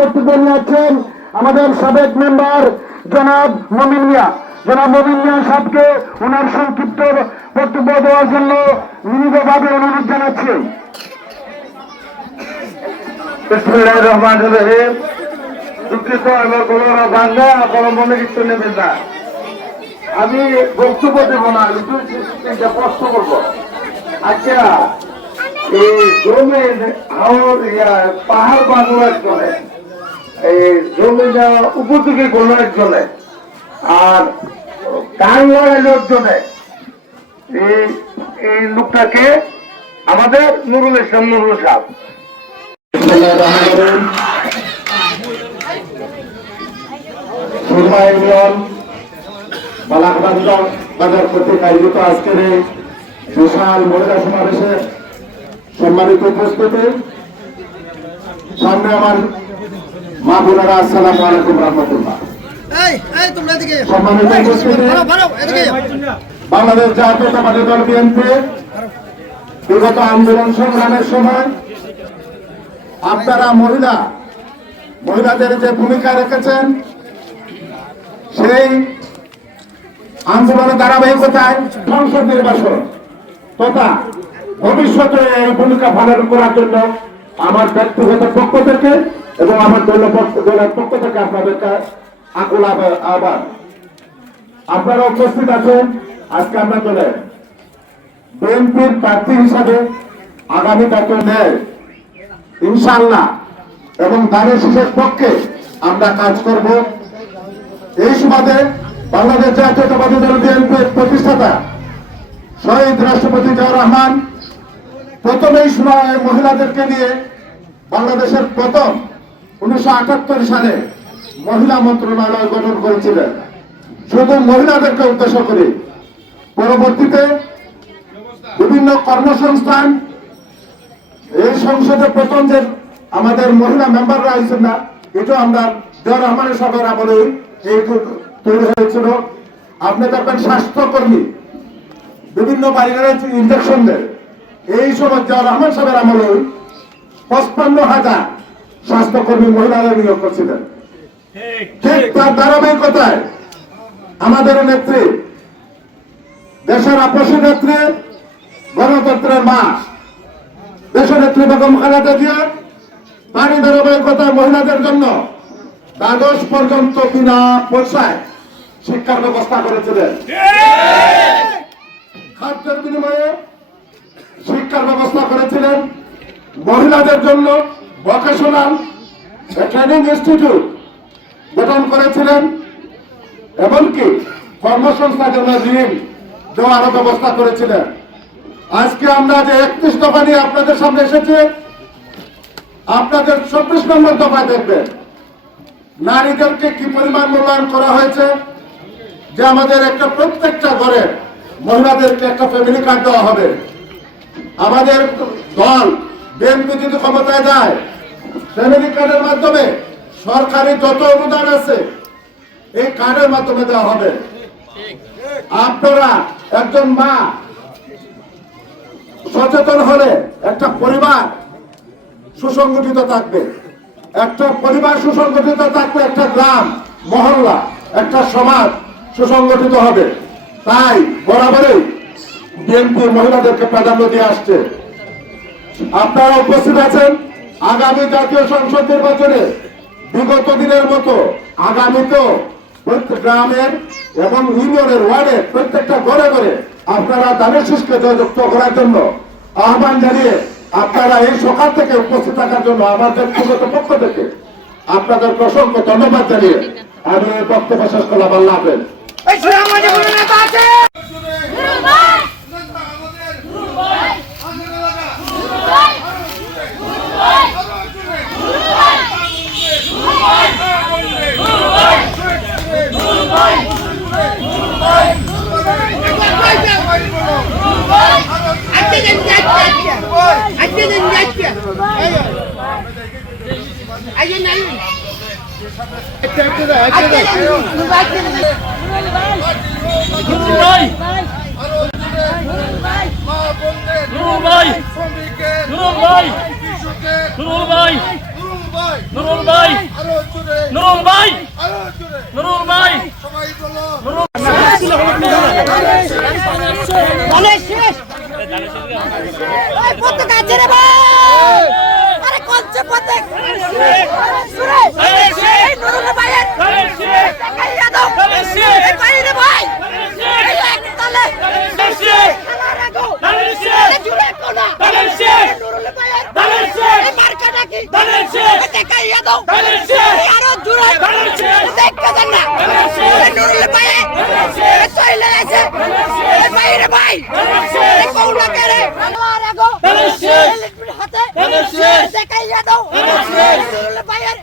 বক্তব্য নিয়েছেন আমাদের সাবেক মেম্বার জনাব মমিন মিয়া। জনাব মমিন মিয়া সাহেবকে ওনার সংক্ষিপ্ত বক্তব্য দেওয়ার জন্য বিনীতভাবে অনুরোধ জানাচ্ছি। বিসমিল্লাহির রহমানির রহিম। দুঃখিত, আমার কোনো ভাঙ্গা কোনো মনে কিছু নেবেন না। আমি বক্তব্য দেব না, আমি তিনটা প্রশ্ন করবো। আচ্ছা, এই জমির পাহাড় বাংলার জন্য, এই জমিটা উপযোগী গোলার জন্য আর ধান লড়াইলের জন্য এই লোকটাকে আমাদের নুরুল ইসলাম নুরুল সাহেব। সুরমা ইউনিয়ন বালাকবান্ধ বাজার কর্তৃক আয়োজিত আজকের এই বিশাল মহিলা সমাবেশে সম্মানিত উপস্থিতি, সামনে আমার মা বোনেরা, আসসালামু আলাইকুম রহমতুল্লাহ। সম্মানিত উপস্থিতি, বাংলাদেশ জাতীয়তাবাদী দল বিএনপি বিগত আন্দোলন সংগ্রামের সময় আপনারা মহিলাদের যে ভূমিকা রেখেছেন, সেই আন্দোলনের ধারাবাহিকতায় সংসদ নির্বাচন তথা ভবিষ্যতে এই ভূমিকা পালন করার জন্য আমার ব্যক্তিগত পক্ষ থেকে এবং আমার দলের পক্ষ থেকে আপনাদেরকে আকুল আহ্বান। আপনারা উপস্থিত আছেন আজকে আমরা দলে বিএনপির প্রার্থী হিসাবে আগামী ডাক্তার নেয় ইনশাআল্লাহ এবং দানের শীষের পক্ষে আমরা কাজ করব। এই সুবাদে বাংলাদেশ জাতীয়তাবাদী দল বিএনপির প্রতিষ্ঠাতা শহীদ রাষ্ট্রপতি জিয়াউর রহমান প্রথমেই সময় মহিলাদেরকে নিয়ে বাংলাদেশের প্রথম 1978 সালে মহিলা মন্ত্রণালয় গঠন করেছিলেন, শুধু মহিলাদেরকে উদ্দেশ্য করে। পরবর্তীতে বিভিন্ন কর্মসংস্থান, এই সংসদে প্রথম যে আমাদের মহিলা মেম্বাররা আইছেন না, এটাও আমরা জিয়াউর রহমানের সরকার আমলে এই তৈরি হয়েছিল। আপনি দেখবেন স্বাস্থ্যকর্মী বিভিন্ন বাড়িঘরে ইঞ্জেকশন দেয়, এই সময় জিয়াউর রহমান সাহেবের আমলে 55,000 স্বাস্থ্যকর্মী মহিলারা নিয়োগ করছিলেন। ঠিক তার ধারাবাহিকতায় আমাদের নেত্রী, দেশের আপসী নেত্রী, গণতন্ত্রের মা দেশনেত্রী বেগম খালেদা জিয়া তারই ধারাবাহিকতায় মহিলাদের জন্য দ্বাদশ পর্যন্ত বিনা পয়সায় শিক্ষার ব্যবস্থা করেছিলেন। খাদ্যের বিনিময়ে শিক্ষার ব্যবস্থা করেছিলেন। মহিলাদের জন্য ভোকেশনাল ট্রেনিং ইনস্টিটিউট গঠন করেছিলেন। এমনকি কর্মসংস্থানের জন্য ঋণ দেওয়ার ব্যবস্থা করেছিলেন। আজকে আমরা যে 31 দফা নিয়ে আপনাদের সামনে এসেছি, আপনাদের 24 নম্বর দফায় দেখবেন নারীদেরকে কি পরিমাণ মূল্যায়ন করা হয়েছে, যে আমাদের একটা প্রত্যেকটা ঘরে মহিলাদেরকে একটা ফ্যামিলি কার্ড দেওয়া হবে। আমাদের দল বিএনপি যদি ক্ষমতায় যায়, ফ্যামিলি কার্ডের মাধ্যমে সরকারি যত অনুদান আছে এই কার্ডের মাধ্যমে দেওয়া হবে। আপনারা একজন মা সচেতন হলে একটা পরিবার সুসংগঠিত থাকবে। একটা পরিবার সুসংগঠিত থাকলে একটা গ্রাম, মহল্লা, একটা সমাজ সুসংগঠিত হবে। তাই বরাবরই বিএনপি মহিলাদেরকে প্রাধান্য দিয়ে আসছে। আপনারা উপস্থিত আছেন আগামী জাতীয় সংসদ নির্বাচনে বিগত দিনের মতো আগামীতেও প্রত্যেক গ্রামের এবং ইউনিয়নের ওয়ার্ডের প্রত্যেকটা ঘরে ঘরে আপনারা দানের শীষকে জয়যুক্ত করার জন্য আহ্বান জানিয়ে আপনারা এই সকাল থেকে উপস্থিত থাকার জন্য আমার ব্যক্তিগত পক্ষ থেকে আপনাদের অসংখ্য ধন্যবাদ জানিয়ে আমি বক্তব্য শেষ করলাম। আল্লাহ হাফেজ। নুরুল ভাই নুরুল ভাই, নুরুল ভাই, অনেক শেষ পতাকা আছে রে ভাই, আরে কোনছে পতাকা এই নুরুল ভাইয়ের দেখাইয়া দাও এই বাইরে ভাই এই এক তালে খেলা রাখো জুড়ে কোনা নুরুল ভাইয়ের এই মার্কাটা কি দেখাইয়া দাও আরো জুড়ে দেখতে দেন না এই নুরুল ভাইয়ের চলে আছে এই বাইরে ভাই এই কোনা করে খেলা রাখো হাতে দেখাইয়া দাও নুরুল ভাইয়ের